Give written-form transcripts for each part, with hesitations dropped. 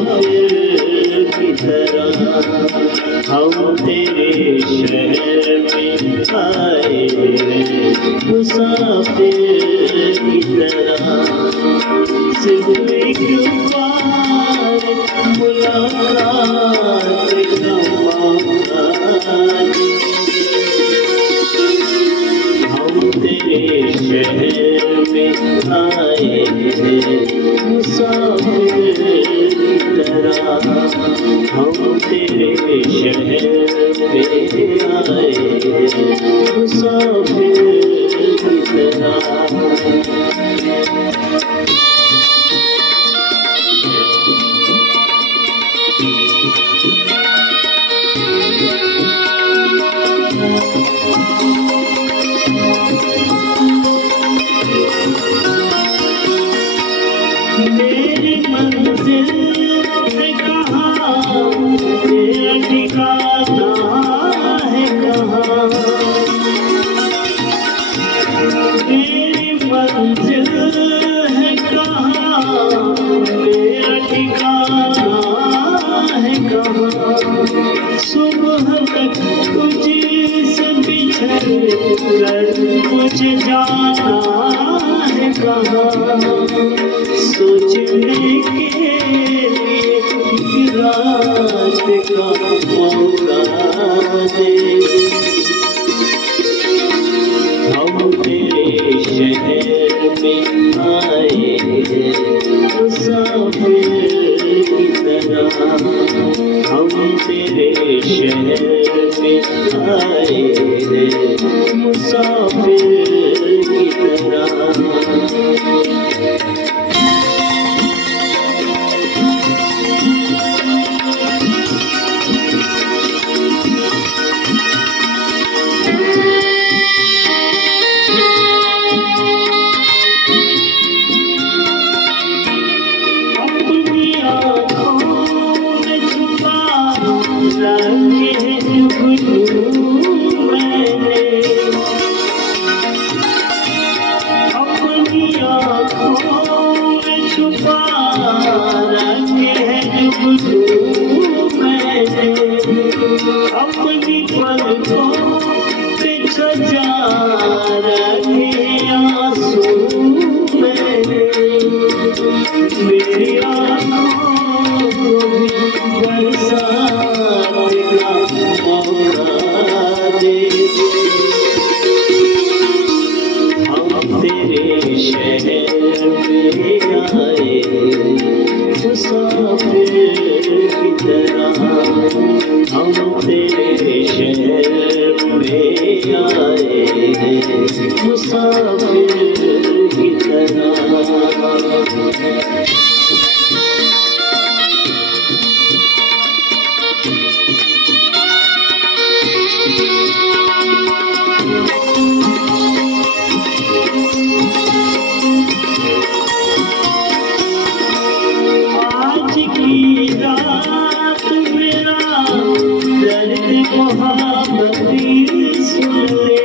मुसाफिर की तरह हम तेरे शहर में आए हैं, मुसाफिर की तरह। सिर्फ एक बार मुलाकात का मौका दे, हम तेरे शहर में आए हैं, मुसाफिर की तरह। हम तेरे शहर में आए हैं, मुसाफिर की तरह। मेरी मंजिल है कहाँ, मेरा ठिकाना है कहाँ। मेरी मंजिल है कहाँ, मेरा ठिकाना है कहाँ। सुबह तक तुझसे बिछड़ कर मुझे जाना है कहाँ। सोचने के लिए रात का मौका दे, हम तेरे शहर में आए हैं, मुसाफिर की तरह। हम तेरे शहर में आए हैं, मुसाफिर की तरह। अपनी पलकों पे सजा रखे आंसू मैंने, मेरी आँखों को बरसात का मौका दे। हम तेरे शहर में आए, मुसाफिर की तरह। हम तेरे शहर में आए हैं, मुसाफिर की तरह। आज की रात मेरा दर्द मोहब्बती सुन ले,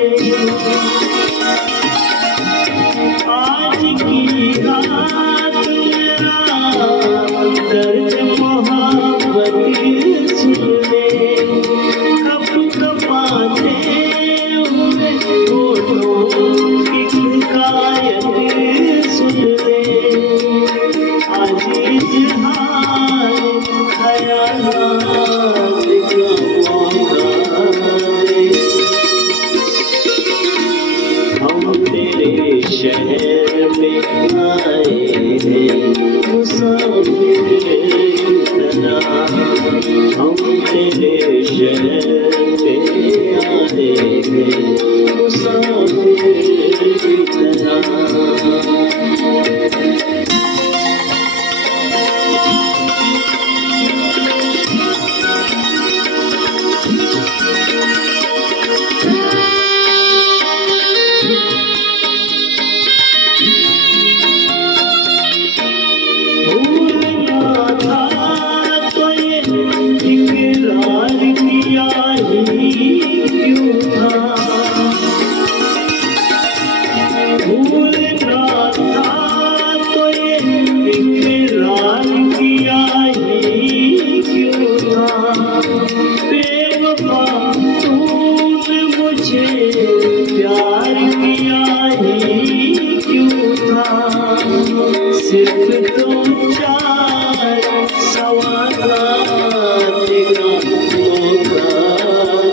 मुलाकात का मौका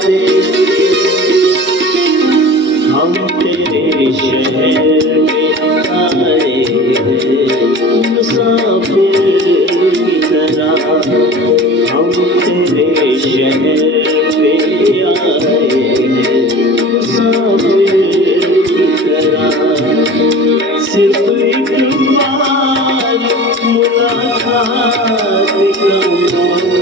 दे। हम तेरे शहर में आए हैं मुसाफिर की तरह। हम तेरे शहर में आए हैं मुसाफिर की तरह। सिर्फ एक बार मुलाकात का मौका